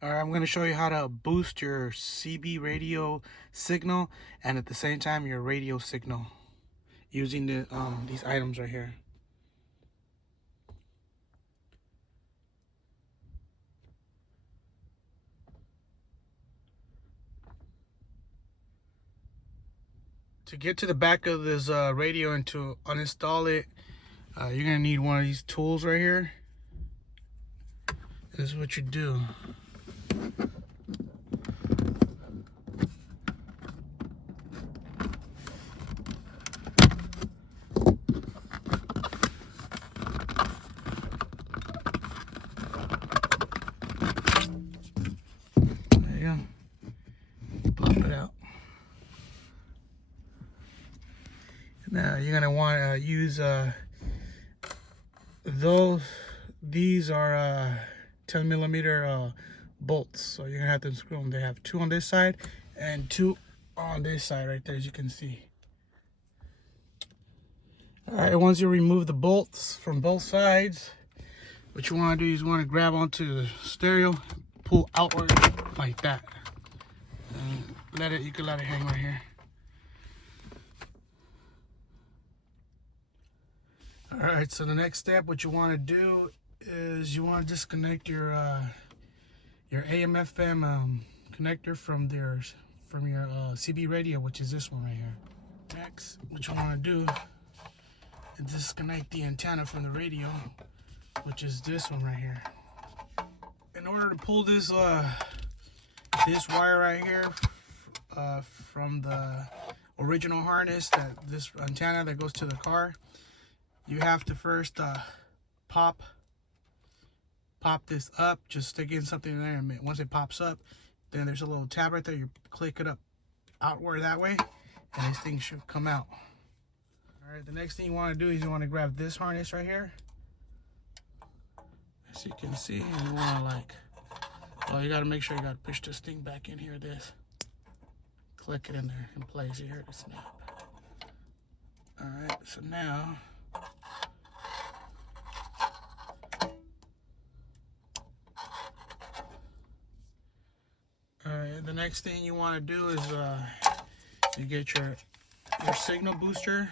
Alright, I'm going to show you how to boost your CB radio signal and at the same time your radio signal using these items right here. To get to the back of this radio and to uninstall it, you're going to need one of these tools right here. This is what you do. There you go. Pop it out. Now you're going to want to use these are 10mm bolts, so you're gonna have to screw them. They have 2 on this side and 2 on this side right there, as you can see. All right, once you remove the bolts from both sides, what you want to do is you want to grab onto the stereo, pull outward like that, and you can let it hang right here. All right, so the next step, what you want to do is you want to disconnect your AM/FM connector from your CB radio, which is this one right here. Next, what you want to do is disconnect the antenna from the radio, which is this one right here. In order to pull this wire right here from the original harness, this antenna that goes to the car, you have to first pop this up. Just stick in something in there, and once it pops up, then there's a little tab right there. You click it up outward that way, and this thing should come out. All right, the next thing you want to do is you want to grab this harness right here. As you can see, you want to you got to make sure you got to push this thing back in here. Click it in there in place. You hear it snap. All right, so now the next thing you want to do is you get your signal booster,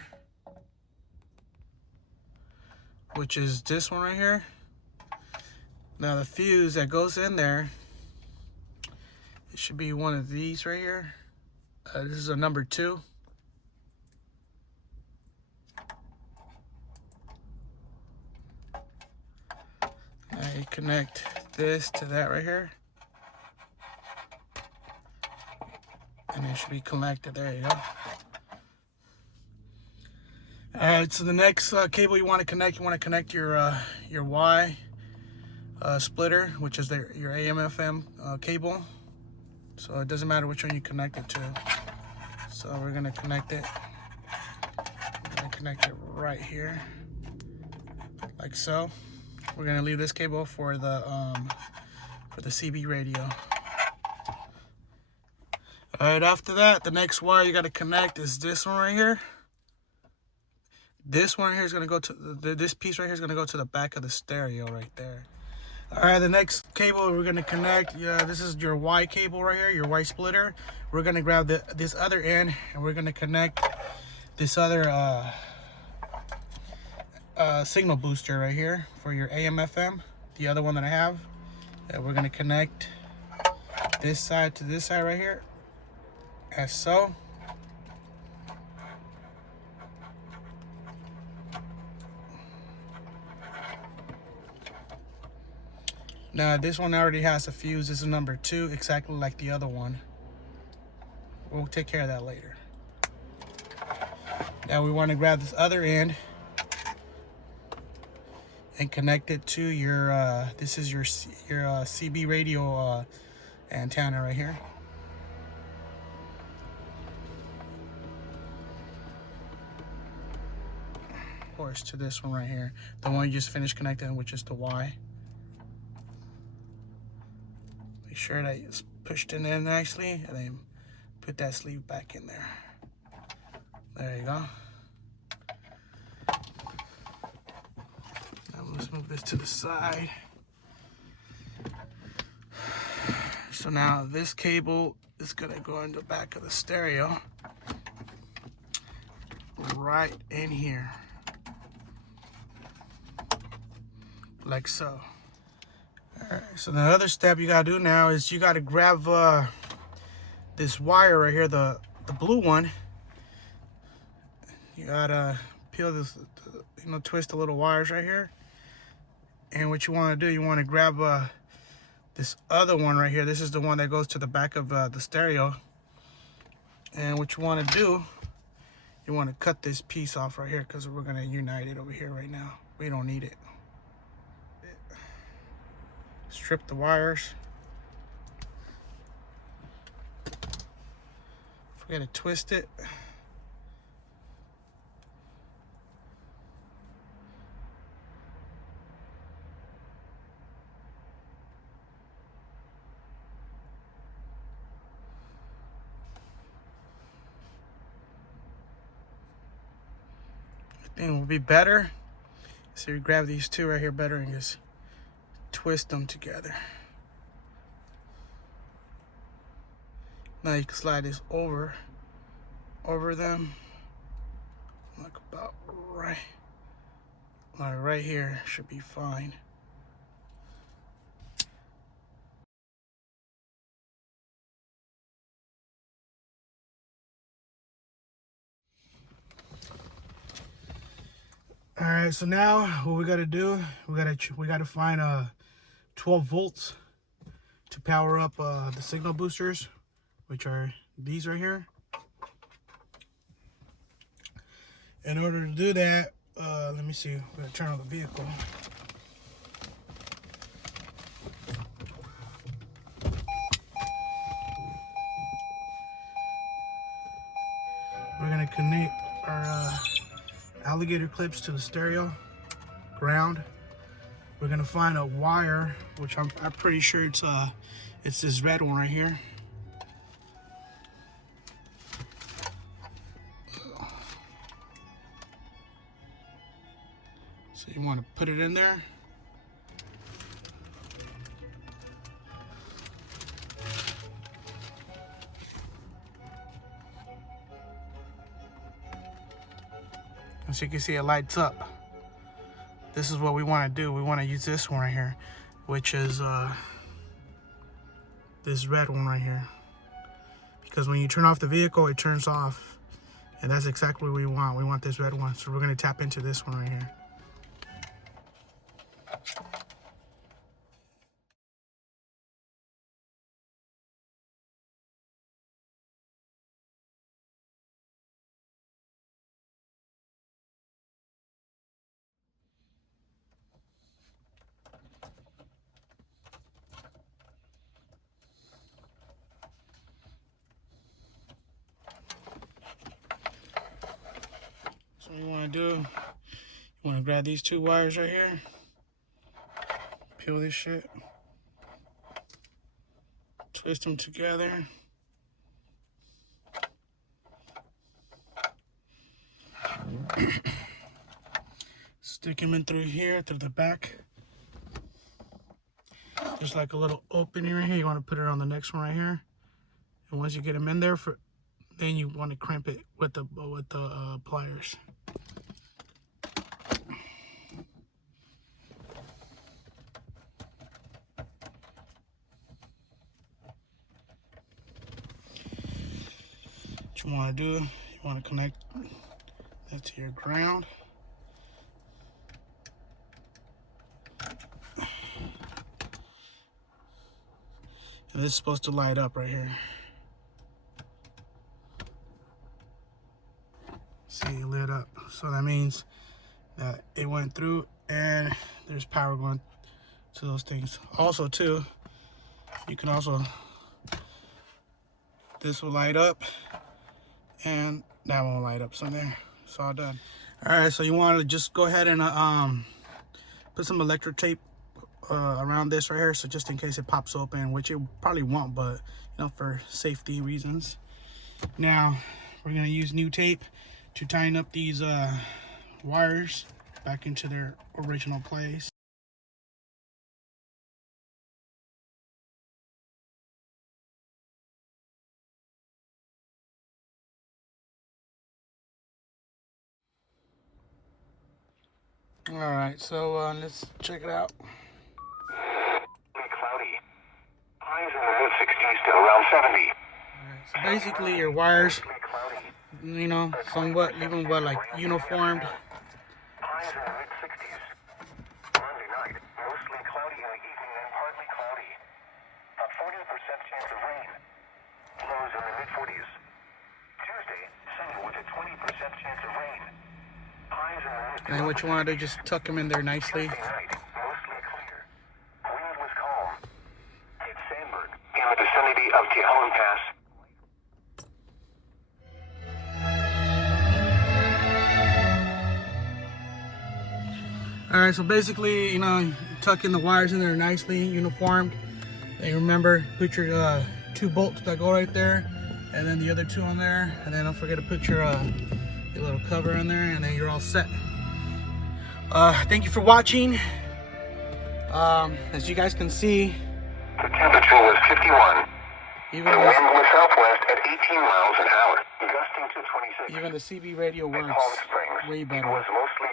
which is this one right here. Now the fuse that goes in there, it should be one of these right here. This is a number 2. Now you connect this to that right here, and it should be connected. There you go. All right, so the next cable you want to connect your Y splitter, which is your AM/FM cable. So it doesn't matter which one you connect it to. So we're gonna connect it. We're gonna connect it right here, like so. We're gonna leave this cable for the CB radio. All right, after that, the next wire you gotta connect is this one right here. This one here is gonna go to this piece right here is gonna go to the back of the stereo right there. All right, the next cable we're gonna connect, this is your Y cable right here, your Y splitter. We're gonna grab this other end, and we're gonna connect this other signal booster right here for your AM/FM, the other one that I have. And we're gonna connect this side to this side right here, as so. Now this one already has a fuse. This is number 2, exactly like the other one. We'll take care of that later. Now we want to grab this other end and connect it to your this is your CB radio antenna right here. Of course, to this one right here, the one you just finished connecting, which is the Y. Make sure that it's pushed in there nicely, and then put that sleeve back in there. There you go. Now let's move this to the side. So now this cable is gonna go in the back of the stereo, right in here, like so. All right, so the other step you gotta do now is you gotta grab this wire right here, the blue one. You gotta peel this, you know, twist the little wires right here. And what you want to do, you want to grab this other one right here. This is the one that goes to the back of the stereo. And what you want to do, you want to cut this piece off right here, because we're going to unite it over here right now. We don't need it. Strip the wires. Forget to twist it. Thing will be better. So you grab these two right here better and just twist them together. Now you can slide this over them, like about right here should be fine. All right, so now what we gotta do, we gotta find 12 volts to power up the signal boosters, which are these right here. In order to do that, let me see, we're gonna turn on the vehicle. We're gonna connect our alligator clips to the stereo ground. We're gonna find a wire, which I'm pretty sure it's this red one right here. So you want to put it in there. As you can see, it lights up. This is what we want to do. We want to use this one right here, which is this red one right here. Because when you turn off the vehicle, it turns off. And that's exactly what we want. We want this red one. So we're going to tap into this one right here. So what you want to do, you want to grab these two wires right here, peel this shit, twist them together, stick them in through here, through the back. There's like a little opening right here. You want to put it on the next one right here. And once you get them in there, then you want to crimp it with the pliers. What you want to do, you want to connect that to your ground. And this is supposed to light up right here. See, it lit up. So that means that it went through and there's power going to those things. Also too, you can also, this will light up and that won't light up. So there, it's all done. All right, so you want to just go ahead and put some electric tape around this right here, so just in case it pops open, which it probably won't, but you know, for safety reasons. Now we're gonna use new tape to tighten up these wires back into their original place. All right, so let's check it out. Cloudy. Highs in the mid-60s to around 70. All right, so basically your wires, you know, somewhat, even what, like uniformed. Highs in the mid-60s. Monday night, mostly cloudy in the evening and partly cloudy. A 40% chance of rain. Lows in the mid-40s. Tuesday, sunny with a 20% chance of rain. Highs in the mid-40s. And what you want to do, just tuck them in there nicely. Thursday night, mostly clear. Wind was calm. It's Sandberg in the vicinity of Tacoma Pass. All right, so basically, you know, you tuck in the wires in there nicely, uniformed. And remember, put your 2 bolts that go right there, and then the other 2 on there, and then don't forget to put your little cover in there, and then you're all set. Thank you for watching. As you guys can see, The temperature was 51. even The wind was southwest at 18 miles an hour, gusting to 26. the CB radio At works Palm Springs, way it better. was mostly